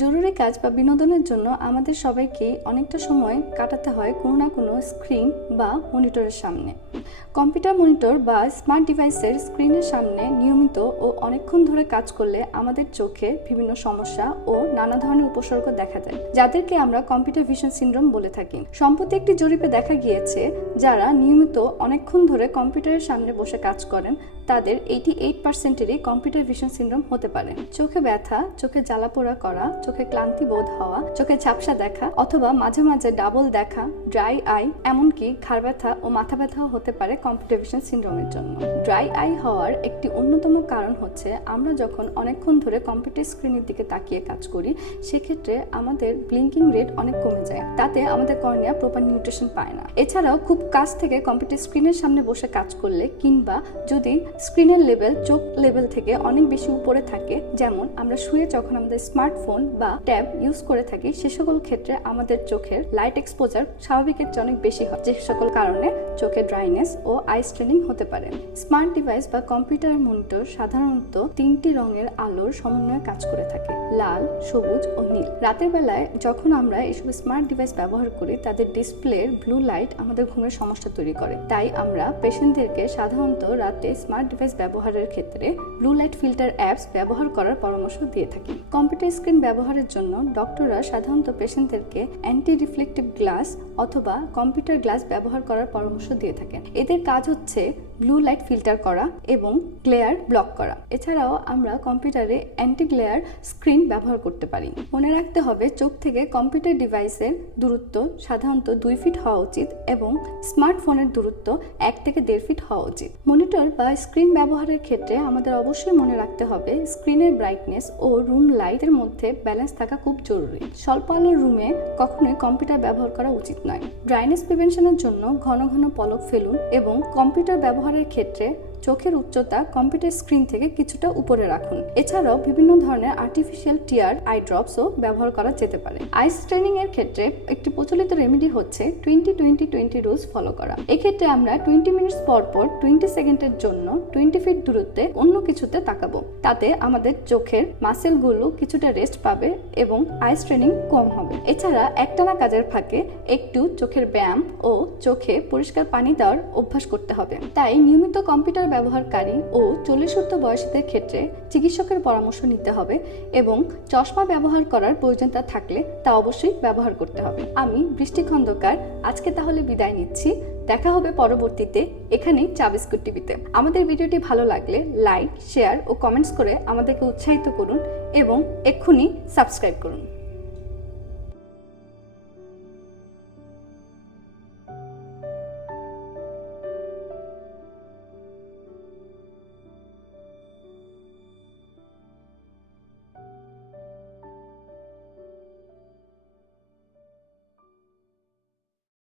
জরুরি কাজ বা বিনোদনের জন্য আমাদের সবাইকেই অনেকটা সময় কাটাতে হয় কোনো না কোনো স্ক্রিন বা মনিটরের সামনে। কম্পিউটার মনিটর বা স্মার্ট ডিভাইসের স্ক্রিনের সামনে নিয়মিত ও অনেকক্ষণ ধরে কাজ করলে আমাদের চোখে বিভিন্ন সমস্যা ও নানা ধরনের উপসর্গ দেখা যায় যাদেরকে আমরা কম্পিউটার ভিশন সিনড্রোম বলে থাকি। সম্প্রতি একটি জরিপে দেখা গিয়েছে, যারা নিয়মিত অনেকক্ষণ ধরে কম্পিউটারের সামনে বসে কাজ করেন তাদের এইটি এইট পার্সেন্টেরই কম্পিউটার ভিশন সিনড্রোম হতে পারে। চোখে ব্যথা, চোখে জ্বালাপোড়া করা, চোখে ক্লান্তি বোধ হওয়া, চোখে ঝাপসা দেখা, অথবা মাঝে মাঝে ডাবল দেখা ড্রাই আই এমনকি ঘাড় ব্যথা ও মাথা ব্যথাও হতে পারে কম্পিউটার ভিশন সিনড্রোমের জন্য। ড্রাই আই হওয়ার একটি অন্যতম কারণ হচ্ছে, আমরা যখন অনেকক্ষণ ধরে কম্পিউটার স্ক্রিনের দিকে তাকিয়ে কাজ করি, সেক্ষেত্রে আমাদের ব্লিঙ্কিং রেট অনেক কমে যায়। তাতে আমাদের কর্নিয়া প্রপার নিউট্রিশন পায় না। এছাড়াও খুব কাছ থেকে কম্পিউটার স্ক্রিনের সামনে বসে কাজ করলে, কিংবা যদি স্ক্রিনের লেভেল, চোখ লেভেল থেকে অনেক বেশি উপরে থাকে। যেমন, আমরা শুয়ে যখন আমাদের স্মার্টফোন বা ট্যাব ইউজ করে থাকি, সে সকল ক্ষেত্রে আমাদের চোখের লাইট এক্সপোজার স্বাভাবিকের চেয়ে অনেক বেশি হয়। যে সকল কারণে চোখে ড্রাইনেস ও আই স্ট্রেনিং হতে পারে। স্মার্ট ডিভাইস বা কম্পিউটার মনিটর সাধারণত তিনটি রঙের আলোর সমন্বয়ে কাজ করে থাকে, লাল, সবুজ ও নীল। রাতের বেলায় যখন আমরা এসব স্মার্ট ডিভাইস ব্যবহার করি, তাদের ডিসপ্লের ব্লু লাইট আমাদের ঘুমের সমস্যা তৈরি করে। তাই আমরা পেশেন্টদেরকে সাধারণত রাতে স্মার্ট ডিভাইস ব্যবহারের ক্ষেত্রে ব্লু লাইট ফিল্টার অ্যাপস ব্যবহার করার পরামর্শ দিয়ে থাকি। কম্পিউটার স্ক্রিন ব্যবহারের জন্য ডক্টররা সাধারণত পেশেন্টদেরকে অ্যান্টি রিফ্লেক্টিভ গ্লাস অথবা কম্পিউটার গ্লাস ব্যবহার করার পরামর্শ দিয়ে থাকেন। এদের কাজ হচ্ছে ব্লু লাইট ফিল্টার করা এবং গ্লেয়ার ব্লক করা। এছাড়াও আমরা কম্পিউটারে অ্যান্টি গ্লেয়ার স্ক্রিন ব্যবহার করতে পারি। মনে রাখতে হবে চোখ থেকে কম্পিউটার ডিভাইসের দূরত্ব সাধারণত দুই ফিট হওয়া উচিত এবং স্মার্টফোনের দূরত্ব এক থেকে দেড় ফিট হওয়া উচিত। মনিটর বা স্ক্রিন ব্যবহারের ক্ষেত্রে আমাদের অবশ্যই মনে রাখতে হবে স্ক্রিনের ব্রাইটনেস ও রুম লাইটের মধ্যে ব্যালেন্স থাকা খুব জরুরি। স্বল্প আলোর রুমে কখনোই কম্পিউটার ব্যবহার করা উচিত নয়। ড্রাইনেস প্রিভেনশনের জন্য ঘন ঘন পলক ফেলুন এবং কম্পিউটার ব্যবহারের ক্ষেত্রে চোখের উচ্চতা কম্পিউটার স্ক্রিন থেকে কিছুটা উপরে রাখুন। এছাড়াও বিভিন্ন ধরনের আর্টিফিশিয়াল টিয়ার আই ড্রপসও ব্যবহার করা যেতে পারে। আই স্ট্রেনিং এর ক্ষেত্রে একটি প্রচলিত রেমেডি হচ্ছে twenty twenty twenty rules follow করা। এক্ষেত্রে আমরা টোয়েন্টি মিনিটস পর পর টোয়েন্টি সেকেন্ডের জন্য টোয়েন্টি ফিট দূরত্বে অন্য কিছুতে তাকাবো। তাতে আমাদের চোখের মাসেলগুলো কিছুটা রেস্ট পাবে এবং আই স্ট্রেনিং কম হবে। এছাড়া একটানা কাজের ফাঁকে একটু চোখের ব্যায়াম ও চোখে পরিষ্কার পানি দেওয়ার অভ্যাস করতে হবে। তাই নিয়মিত কম্পিউটার ব্যবহারকারী ও চল্লিশ ঊর্ধ্ব বয়সীদের ক্ষেত্রে চিকিৎসকের পরামর্শ নিতে হবে এবং চশমা ব্যবহার করার প্রয়োজনতা থাকলে তা অবশ্যই ব্যবহার করতে হবে। আমি বৃষ্টি খন্দকার। আজকে তাহলে বিদায় নিচ্ছি। দেখা হবে পরবর্তীতে এখানেই চা বিস্কুট টিভিতে। আমাদের ভিডিওটি ভালো লাগলে লাইক, শেয়ার ও কমেন্টস করে আমাদেরকে উৎসাহিত করুন এবং এক্ষুনি সাবস্ক্রাইব করুন।